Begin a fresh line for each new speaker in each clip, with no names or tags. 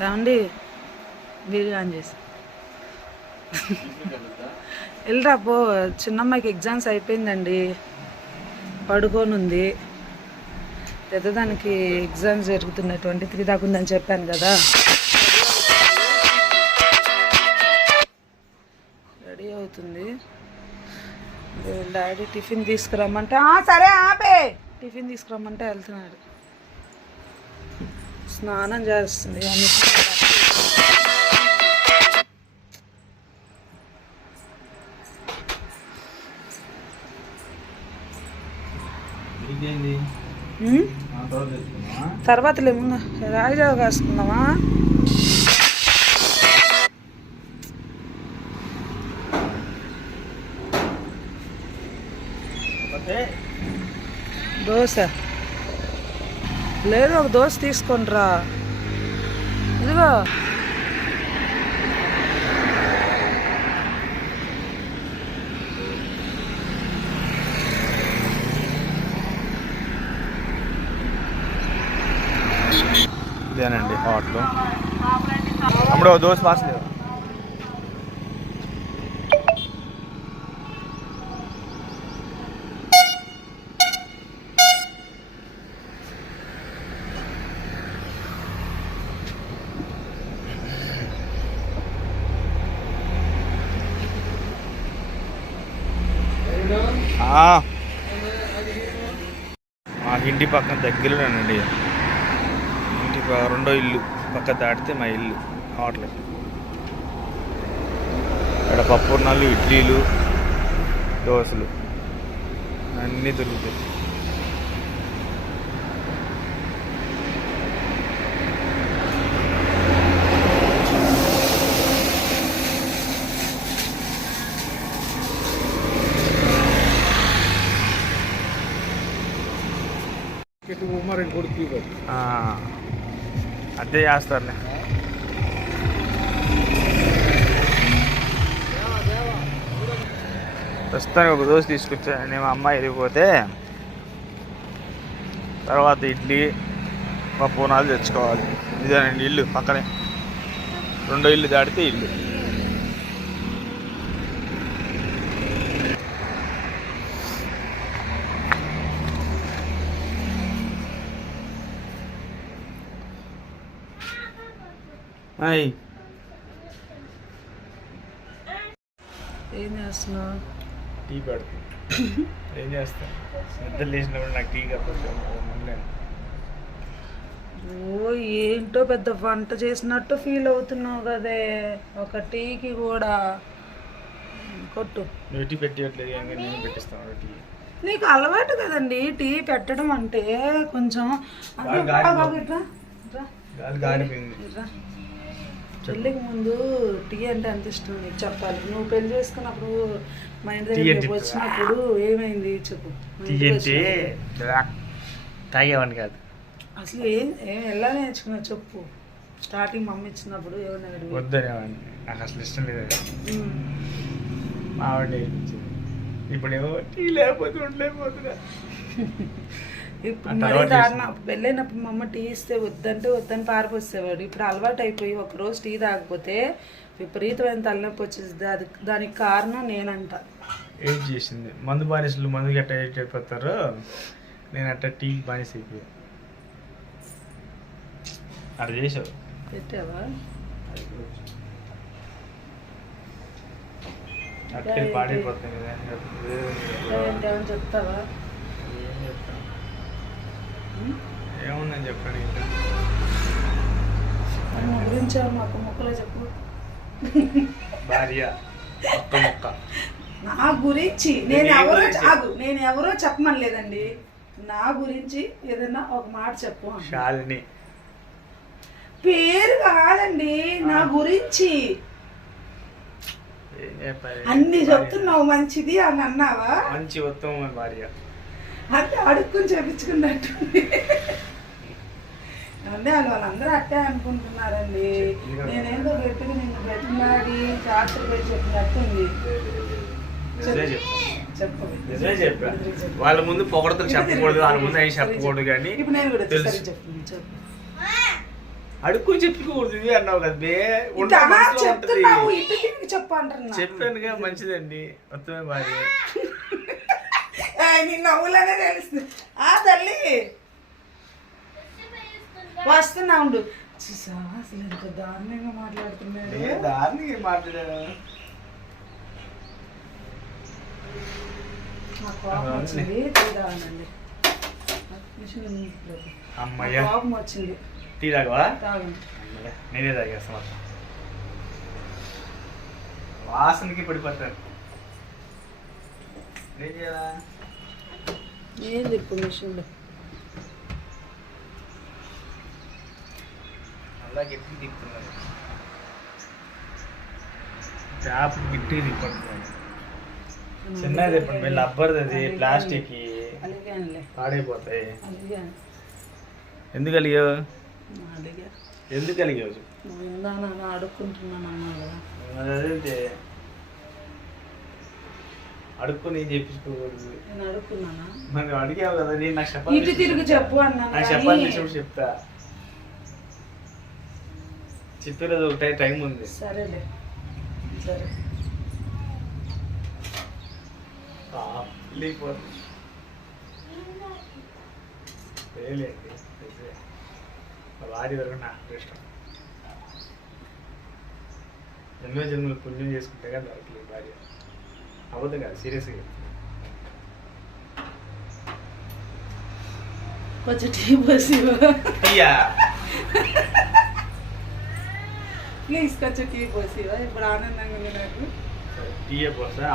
రాండి video on చేసి. వెళ్ళరా పో. చిన్నమ్మాయికి ఎగ్జామ్స్ అయిపోయిందండి. పడుకోనుంది. పెద్దదానికి ఎగ్జామ్స్ జరుగుతున్నాయి. ట్వంటీ త్రీ దాకా ఉందని చెప్పాను కదా. రెడీ అవుతుంది. డాడీ టిఫిన్ తీసుకురమ్మంటే సరే ఆపే. టిఫిన్ తీసుకురమ్మంటే వెళ్తున్నాడు. స్నానం చేస్తుంది.
తర్వాత
లేముందా కాసుకుందామా?
ఓకే
దోశ. లేదు ఒక దోశ తీసుకొనిరా ఇదిగో.
ఇదేనండి హాట్లో. అప్పుడు దోశ పాస్ లేవు ఆ. మా ఇంటి పక్కన దగ్గరలోనండి. ఇంటి రెండో ఇల్లు పక్క దాటితే మా ఇల్లు హోటల్. ఇక్కడ పప్పుర్నాలు ఇడ్లీలు దోశలు అన్నీ దొరుకుతాయి. ఆ, అదే చేస్తారులే. ప్రస్తుతానికి ఒక దోశ తీసుకొచ్చాను మా అమ్మాయి వెళ్ళిపోతే. తర్వాత ఇడ్లీ పప్పు నాలుగు తెచ్చుకోవాలి. ఇదేనండి ఇల్లు పక్కనే. రెండో ఇల్లు దాటితే ఇల్లు. అయ్యి
ఏం చేస్తున్నావు?
టీ ఏం చేస్తా? నిద్ర లేచినప్పుడు నాకు టీ.
ఓ ఏంటో పెద్ద వంట చేసినట్టు ఫీల్ అవుతున్నావు కదే. ఒక టీకి కూడా. కొట్టు.
టీ పెట్టియట్లేదు నేను పెట్టిస్తాను టీ.
నీకు అలవాటు కదండి టీ పెట్టడం అంటే కొంచెం పెళ్ళికి ముందు టీ అంటే ఎంత ఇష్టం నీకు చెప్పాలి. నువ్వు పెళ్ళి చేసుకున్నప్పుడు మా ఇంటి దగ్గర వచ్చినప్పుడు ఏమైంది చెప్పు.
టీ అంటే. తాగేవాడిని కాదు.
అసలు ఏం ఏం ఎలా నేర్చుకున్నావు చెప్పు. స్టార్టింగ్ మమ్మీ ఇచ్చినప్పుడు ఏమన్నా
వద్దనేవాడిని. నాకు అసలు ఇష్టం లేదు ఆవిడ ఇప్పుడు ఏమో టీ లేకపోతే ఉండలేకపోతున్నా.
ఇప్పుడు మరీ దారుణం. పెళ్ళైనప్పుడు మా అమ్మ టీ ఇస్తే వద్దంటే వద్దని పారిపోసేవాడు ఇప్పుడు అలవాటు అయిపోయి ఒక రోజు టీ తాగకపోతే విపరీతమైన తలనొప్పి వచ్చేది అది దానికి కారణం నేనంట.
ఏం చేసింది? మందు బానిసలు మందుకి ఎట్ట అయిపోతారో నేను అట్ట టీ బానిస అయిపోయా. అట్ట చేసావు.
పెట్టావా?
అట్టే పాడైపోతుంది కదా.
ఏంటి ఏమని చెప్తావా?
ఏముందని ఇంకా?
మరి నా గురించి మాకు మొక్కలో చెప్పు.
భార్య ఒక్క ముక్క.
నా గురించి నేను ఎవరో ఆగు నేను ఎవరో చెప్పమనలేదండి నా గురించి ఏదైనా ఒక మాట చెప్పు అన్న.
శాలిని.
పేరు కాదండి నా గురించి.
ఏం చెప్పాలి
అన్ని. చెప్తున్నావు మంచిది అని అన్నావా?
మంచి ఉత్తమమైన భార్య.
అంటే అడుక్కుని చెప్పించుకున్నట్టు అంటే వాళ్ళు వాళ్ళందరూ అట్టే అనుకుంటున్నారండి. నేనేందో గట్టిగా నిన్ను బ్రతిమాడి చార్చర్ పెట్టి చెప్పినట్టుంది.
నిజమే చెప్తాను
చెప్పు.
నిజమే చెప్పా.
ఇటు తిరిగి చెప్పు.
వాళ్ళ ముందు పొగడతలు చెప్పకూడదు వాళ్ళ ముందు అవి చెప్పకూడదు కానీ తెలుసు. అడుక్కు చెప్పుకోకూడదు ఇది అన్నావు కదా బే. ఉన్న
ఇటు అమ్మా
మనసులో ఉంటది.
చెప్తున్నావు ఇటు తిరిగి చెప్పు అంటున్నా.
చెప్పానుగా మంచిదండి. మొత్తమే భార్య
ఏయ్, నీ నవ్వులనే తెలుస్తుంది. ఆ తల్లి. వస్తున్నా ఉండు చూసావా? అసలు ఎంత దారుణంగా మాట్లాడుతున్నాడు. కోపం వచ్చింది. తాగనండి. నా
అమ్మయ్య.
కోపం వచ్చింది.
టీ తాగవా?
తాగండి
అమ్మయ్య, నేనే తాగేస్తా మొత్తం వాసనకి పడిపోతాను ఏం చేయాలా?
ఏంది ఇప్పుడు మిషన్లో?
గట్టికి దిక్కుతున్నారు ట్యాప్ గిట్టి చిన్నది ఇప్పుడు వీళ్ళు అబ్బర్ది అది ప్లాస్టిక్ పాడైపోతాయి. ఎందుకు అలిగావు?
అలిగా.
ఎందుకు అదేంటి? అడుక్కొని చెప్పించుకోకూడదు.
నేను అడుక్కున్నానా?
మరి అడిగావు కదా నేను నాకు చెప్పాలి
చెప్పు. అన్నాను
నాకు చెప్పాలి చెప్తా. చెప్పేది ఒక టై- ఉంది.
సరేలే. సరే.
మా వాడి వరకు నా అదృష్టం. ఎన్నో జన్మలు పుణ్యం చేసుకుంటే కదా దొరకలేదు భార్య. అబద్ధం కాదు సీరియస్గా
కొంచెం టీ పోసి
అయ్యా.
కొంచెం టీ పోసి ఇప్పుడు ఆనందంగా ఉంది నాకు
పోస్తా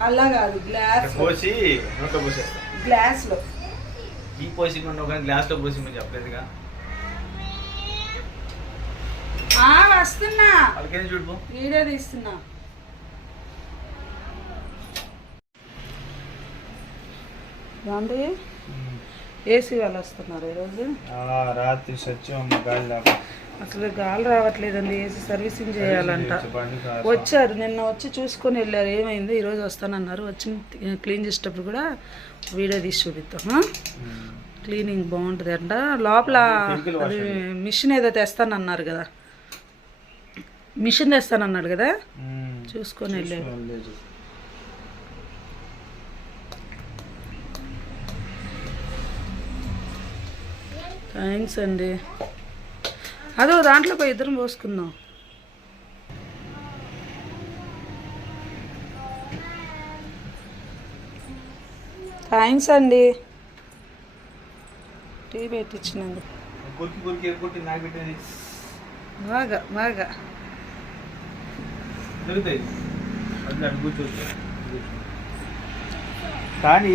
అలా కాదు గ్లాస్
పోసి నోట్లో పోసేస్తా
గ్లాస్లో
టీ పోసి మనం ఒక గ్లాస్లో పోసి మనం చెప్పలేదుగా
ఆ వస్తున్నా
వాళ్ళకేం చూడు
వీడియో తీస్తున్నా ఏమండి ఏసీ వాళ్ళు వస్తున్నారు ఈరోజు
రాత్రి సత్యం గాలి దాకా
అసలు గాలి రావట్లేదండి ఏసీ సర్వీసింగ్ చేయాలంట. వచ్చారు నిన్న వచ్చి చూసుకొని వెళ్ళారు ఏమైంది? ఈరోజు వస్తానన్నారు వచ్చి క్లీన్ చేసేటప్పుడు కూడా వీడియో తీసి చూపిస్తాం? క్లీనింగ్ బాగుంటుంది అంట. లోపల అది మిషన్ ఏదో తెస్తానన్నారు కదా. మిషన్ తెస్తానన్నాడు కదా? చూసుకొని వెళ్ళారు. థ్యాంక్స్ అండి. అదో దాంట్లో పోయి ఇద్దరం పోసుకుందాం. థ్యాంక్స్ అండి. టీ పెట్టించినందుకు బాగా బాగా.
కానీ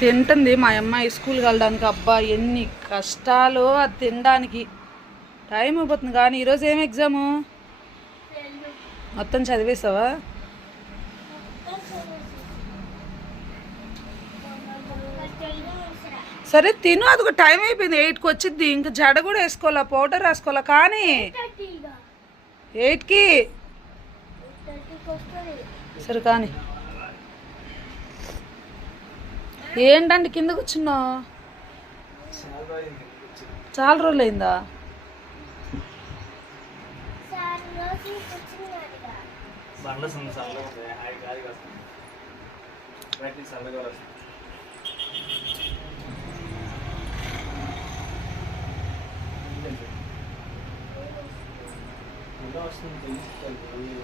తింటుంది మా అమ్మాయి స్కూల్కి వెళ్ళడానికి. అబ్బా ఎన్ని కష్టాలు. అది తినడానికి. టైం అయిపోతుంది కానీ ఈరోజు ఏం ఎగ్జాము మొత్తం చదివేసావా? సరే తిను అది ఒక టైం అయిపోయింది ఎయిట్కి వచ్చింది ఇంకా జడ కూడా వేసుకోవాలా పౌడర్ రాసుకోవాలా? కానీ ఎయిట్కి సరే కానీ. ఏంటండి కింద కూర్చున్నావు? చాలా రోజులు అయిందా
బండ్ల సంగ చల్లగా ఉంది. హాయి గాలి వస్తుంది బయట చల్లగా వస్తుంది. వస్తుంది. తెలుస్తుంది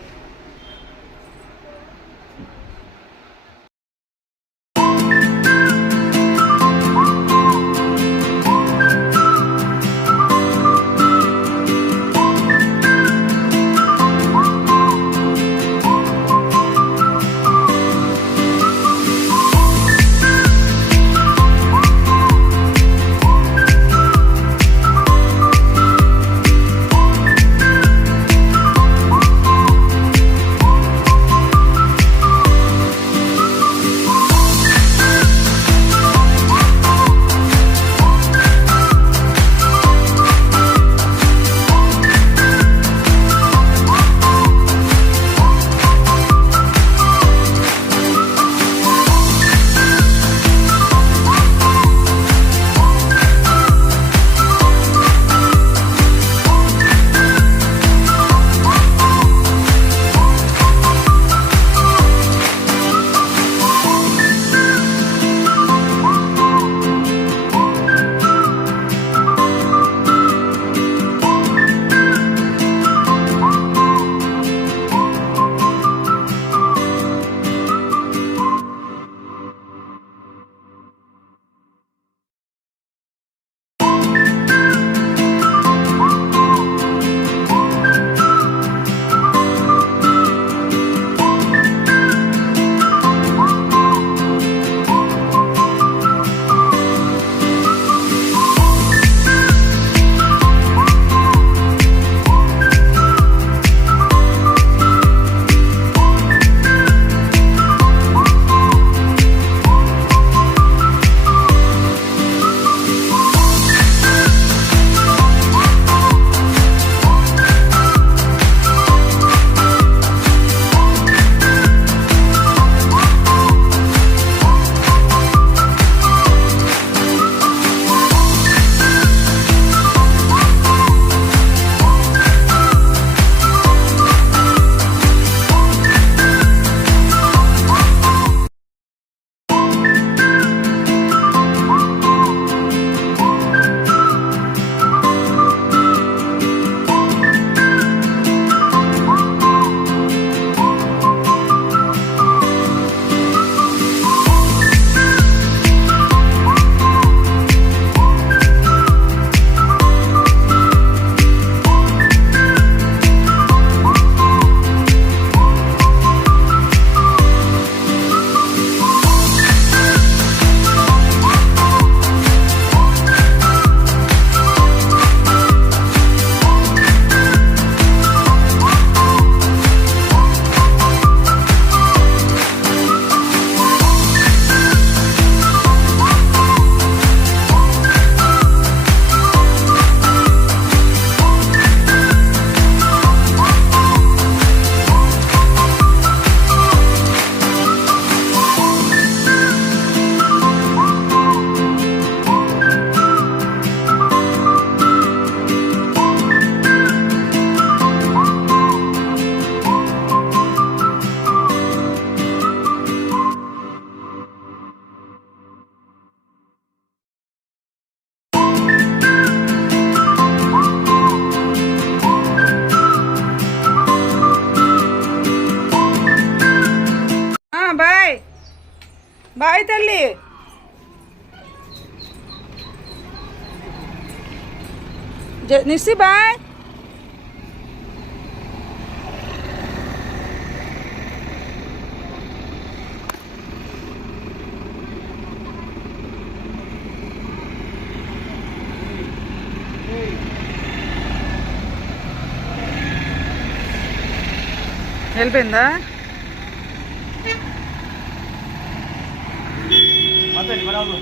జ- నిస్సి బాయ్ వెళ్ళిపోయిందా
మాట్లాడి బరాబు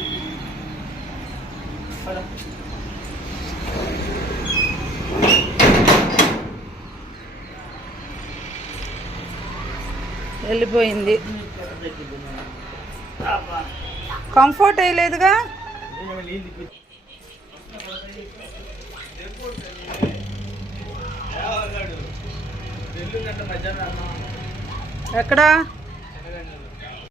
వెళ్ళిపోయింది. కంఫర్ట్ అయ్యలేదుగా ఎక్కడా?